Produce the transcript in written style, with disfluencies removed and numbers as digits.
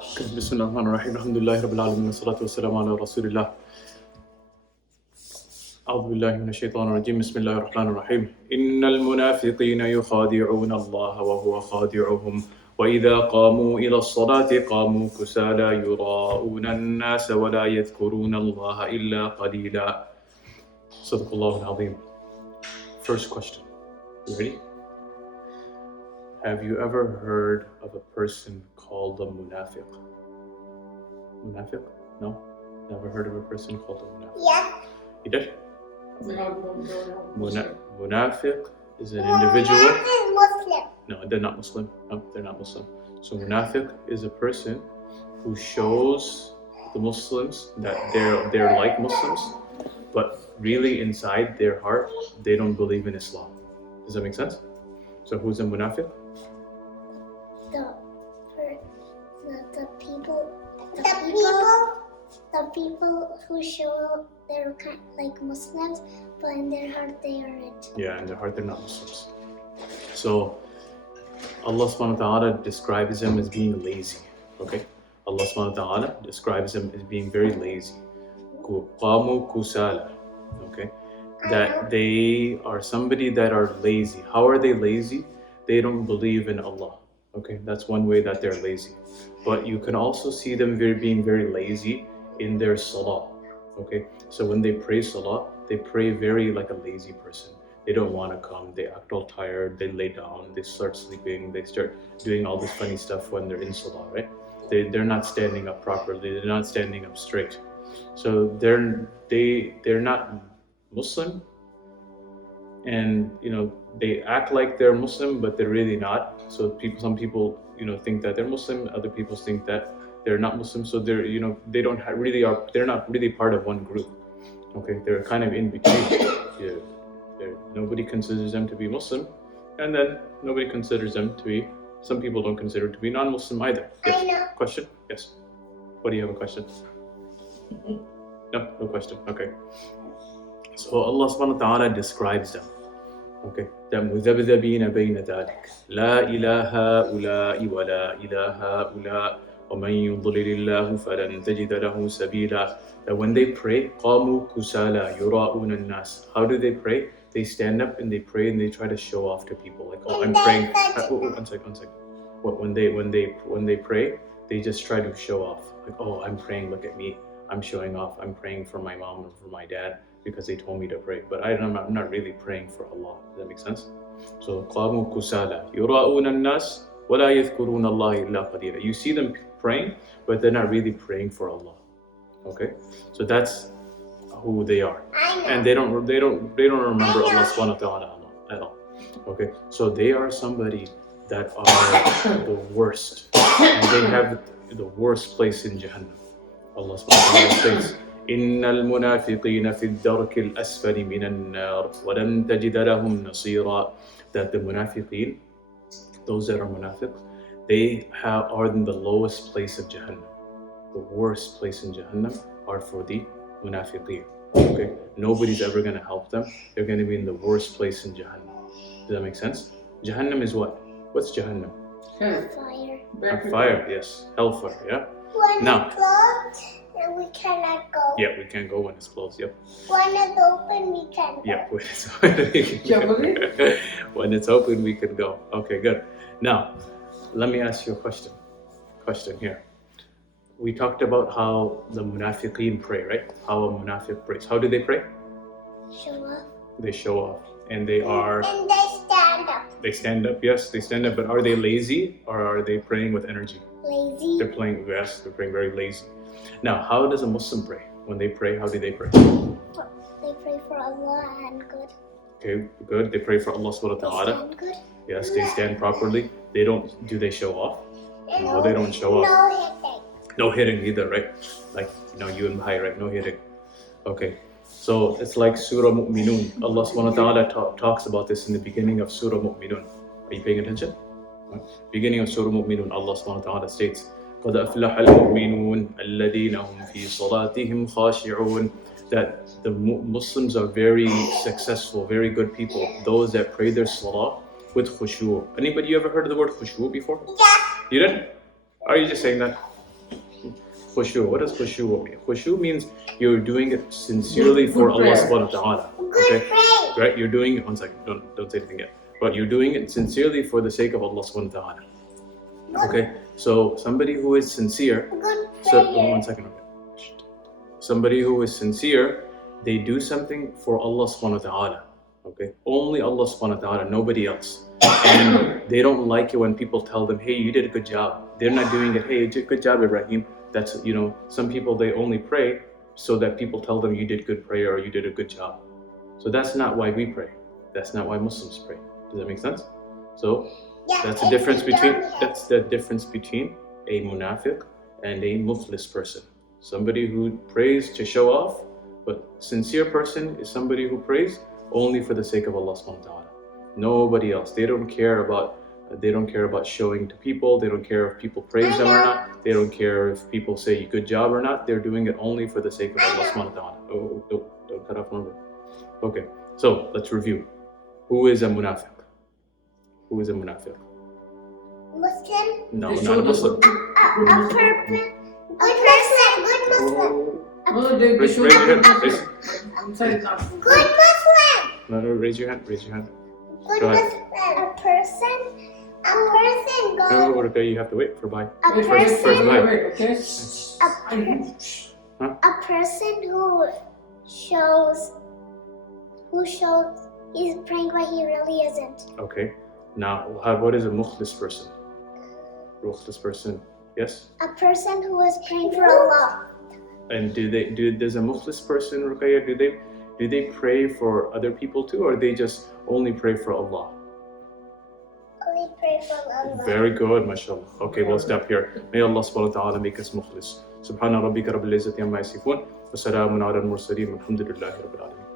بسم الله الرحمن الرحيم الحمد لله رب العالمين والصلاة والسلام على رسول الله أعوذ بالله من الشيطان الرجيم بسم الله الرحمن الرحيم إن المنافقين يخادعون الله وهو خادعهم وإذا قاموا إلى الصلاة قاموا كسالى يراءون الناس ولا يذكرون الله إلا قليلا. صدق الله العظيم. First question. You ready? Have you ever heard of a person called a munafiq? Munafiq? No? Never heard of a person called a munafiq? Yeah. You did? Munafiq is an individual. Muslim. No, they're not Muslim. No, they're not Muslim. So munafiq is a person who shows the Muslims that they're like Muslims, but really inside their heart, they don't believe in Islam. Does that make sense? So who's a munafiq? The people who show they're kind like Muslims, but in their heart they aren't. Yeah, in their heart they're not Muslims. So Allah subhanahu wa ta'ala describes them as being lazy. Okay? Allah subhanahu wa ta'ala describes them as being very lazy. Qamu kusala. Okay? That they are somebody that are lazy. How are they lazy? They don't believe in Allah. Okay, that's one way that they're lazy. But you can also see them being very lazy in their salah. Okay, so when they pray salah, they pray very like a lazy person. They don't want to come, they act all tired, they lay down, they start sleeping, they start doing all this funny stuff when they're in salah, right? They're not standing up properly, they're not standing up straight. So they're not Muslim, and they act like they're Muslim, but they're really not. So some people think that they're Muslim, other people think that they're not Muslim. So they're they're not really part of one group. Okay, they're kind of in between. Nobody considers them to be Muslim, and then nobody considers them to be. Some people don't consider it to be non-Muslim either. Yes. I know. Question? Yes. What do you have a question? No question. Okay. So Allah subhanahu wa ta'ala describes them. Okay. مُذَبْذَبِينَ بَيْنَ ذَلِكَ لَا إِلَهَ هَؤُلَاءِ وَلَا إِلَهَ هَؤُلَاءِ وَمَنْ يُضْلِلِ اللَّهُ فَلَنْ تَجِدَ لَهُ سَبِيلًا. That when they pray, قَامُوا كُسَالَى يُرَاءُونَ النَّاسِ. How do they pray? They stand up and they pray and they try to show off to people. Like, oh, I'm praying. One second. When they pray, they just try to show off. Like, oh, I'm praying, look at me. I'm showing off. I'm praying for my mom or for my dad because they told me to pray. But I'm not really praying for Allah. Does that make sense? So, قَامُوا كُسَالَى يُرَاءُونَ النَّاسِ وَلَا يَذْكُرُونَ اللَّهِ إِلَّا قَلِيلًا. You see them praying, but they're not really praying for Allah. Okay? So that's who they are. And they don't remember Allah subhanahu wa ta'ala at all. Okay? So they are somebody that are the worst. And they have the worst place in Jahannam. Allah subhanahu wa ta'ala says, إِنَّ الْمُنَافِقِينَ فِي الدَّرْكِ الْأَسْفَلِ مِنَ النَّارِ وَلَنْ تَجِدَ لَهُمْ نَصِيرًا. That the munafiqeen, those that are munafiq, they are in the lowest place of Jahannam. The worst place in Jahannam are for the munafiqeen. Okay? Nobody's ever going to help them. They're going to be in the worst place in Jahannam. Does that make sense? Jahannam is what? What's Jahannam? Fire. Fire, yes. Hellfire, yeah? When Now. it's closed, and we cannot go. Yeah, we can't go when it's closed, yep. When it's open, we can go. Yeah, when it's open, we can go. Okay, good. Now, let me ask you a question. Question here. We talked about how the munafiqeen pray, right? How a munafiq prays. How do they pray? Show up. They show off. And they are... And they stand up. They stand up, yes, they stand up. But are they lazy or are they praying with energy? Lazy. They're praying very lazy. Now, how does a Muslim pray? When they pray, how do they pray? They pray for Allah and good. Okay, good. They pray for Allah subhanahu wa ta'ala. They stand good. Yes, they stand properly. Do they show off? And No, they don't show off. No hitting. No hitting either, right? Like, you and Bhai, right? No hitting. Okay. So it's like Surah Mu'minun. Allah subhanahu wa ta'ala talks about this in the beginning of Surah Mu'minun. Are you paying attention? Beginning of Surah Mu'minun, Allah subhanahu wa ta'ala states, قَدْ أَفْلَحَ الْمُؤْمِنُونَ الَّذِينَ هُمْ فِي صَلَاتِهِمْ خَاشِعُونَ. That the Muslims are very successful, very good people. Those that pray their salah with khushu'. Anybody ever heard of the word khushu' before? Yeah. You didn't? Or are you just saying that? khushu. What does khushu mean? Khushu means you're doing it sincerely for Allah subhanahu wa ta'ala. Okay? Right? You're doing it, one second, don't say anything yet. But you're doing it sincerely for the sake of Allah subhanahu wa ta'ala. Okay? So somebody who is sincere, one second. Somebody who is sincere, they do something for Allah subhanahu wa ta'ala. Okay? Only Allah subhanahu wa ta'ala, nobody else. And they don't like it when people tell them, hey, you did a good job. They're not doing it, hey, good job, Ibrahim. That's, some people, they only pray so that people tell them you did good prayer or you did a good job. So that's not why we pray. That's not why Muslims pray. Does that make sense? So that's the difference between a munafiq and a mukhlis person. Somebody who prays to show off, but sincere person is somebody who prays only for the sake of Allah subhanahu wa ta'ala. Nobody else. They don't care about showing to people. They don't care if people praise them or not. They don't care if people say good job or not. They're doing it only for the sake of Allah subhanahu wa ta'ala. Oh, don't cut off number. Okay, so let's review. Who is a munafiq? Who is a munafiq? Muslim? No, not a Muslim. Good Muslim. No, raise your hand. Good Muslim. A person. No, okay, you have to wait for bye. A person who shows he's praying but he really isn't. Okay. Now, what is a mukhlis person? Mukhlis person, yes? A person who is praying for Allah. And does a mukhlis person, Ruqayya, do they pray for other people too, or they just only pray for Allah? Only pray for Allah. Very good, mashallah. Okay, we'll stop here. May Allah subhanahu wa ta'ala make us mukhlis. Subhana rabbika rabbil izzati amma yasifun. Wa salamun ala al-mursaleen. Alhamdulillahi rabbil alamin.